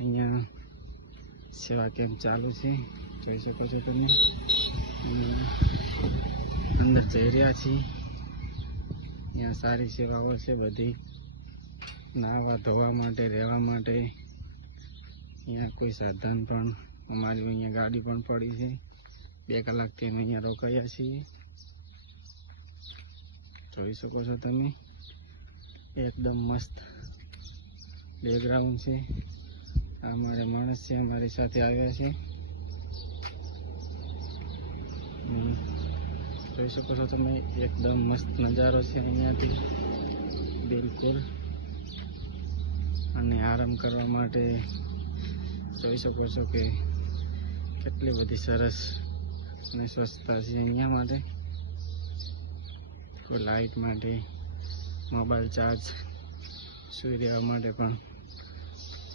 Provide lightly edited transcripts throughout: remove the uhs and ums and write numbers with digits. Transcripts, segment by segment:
અહીંયા સેવા કેમ્પ ચાલુ છે, જોઈ શકો છો તમે. અંદર જઈ રહ્યા છીએ. અહીંયા સારી સેવાઓ છે બધી, નાહવા ધોવા માટે, રહેવા માટે. અહીંયા કોઈ સાધન પણ, અમારી અહીંયા ગાડી પણ પડી છે. 2 કલાકથી અમે અહીંયા રોકાયા છીએ, જોઈ શકો છો તમે. એકદમ મસ્ત બેકગ્રાઉન્ડ છે. અમારે માણસ છે, અમારી સાથે આવ્યા છે. જોઈ શકો છો તમે, એકદમ મસ્ત નજારો છે અહીંયાથી બિલકુલ. અને આરામ કરવા માટે જોઈ શકો છો કે કેટલી બધી સરસ અને સ્વચ્છતા છે અહીંયા માટે. કોઈ લાઇટ માટે, મોબાઈલ ચાર્જ, સુઈ રહેવા માટે પણ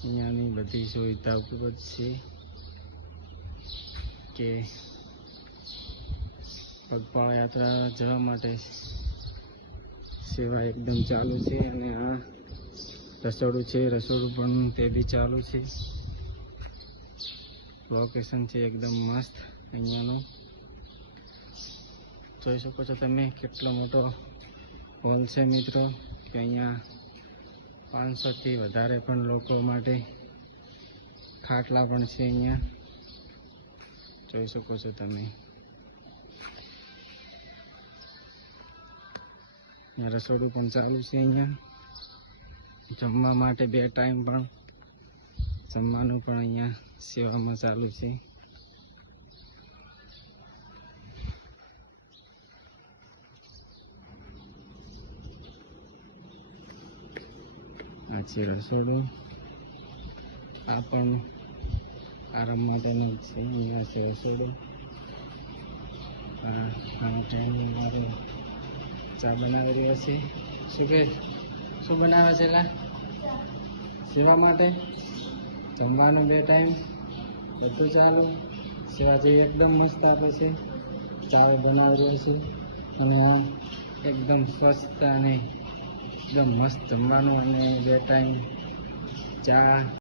અહીંયાની બધી સુવિધા ઉપલબ્ધ છે. કે પગપાળા યાત્રા જવા માટે સેવા એકદમ ચાલુ છે. અને આ રસોડું છે, રસોડું પણ તે બી ચાલુ છે. લોકેશન છે એકદમ મસ્ત અહીંયાનું. જોઈ શકો છો તમે કેટલો મોટો હોલ છે મિત્રો, કે અહીંયા 500 થી વધારે પણ લોકો માટે ખાટલા પણ છે અહીંયા, જોઈ શકો છો તમે. અહીંયા રસોડું પણ ચાલુ છે. અહીંયા જમવા માટે 2 ટાઈમ પણ જમવાનું પણ અહીંયા સેવામાં ચાલુ છે. આ છે રસોડું, આ પણ આરામ માટેનું છે. અહીંયા છે રસોડું. ટાઈમ મારે ચા બનાવી રહ્યા છે. શું કે શું બનાવે છે? સેવા માટે જમવાનું 2 ટાઈમ બધું ચાલુ. સેવા જે એકદમ મસ્ત આપે છે. ચા બનાવી રહ્યા છે. અને આ એકદમ સ્વચ્છતા અને એકદમ મસ્ત જમવાનું, અને 2 ટાઈમ ચા.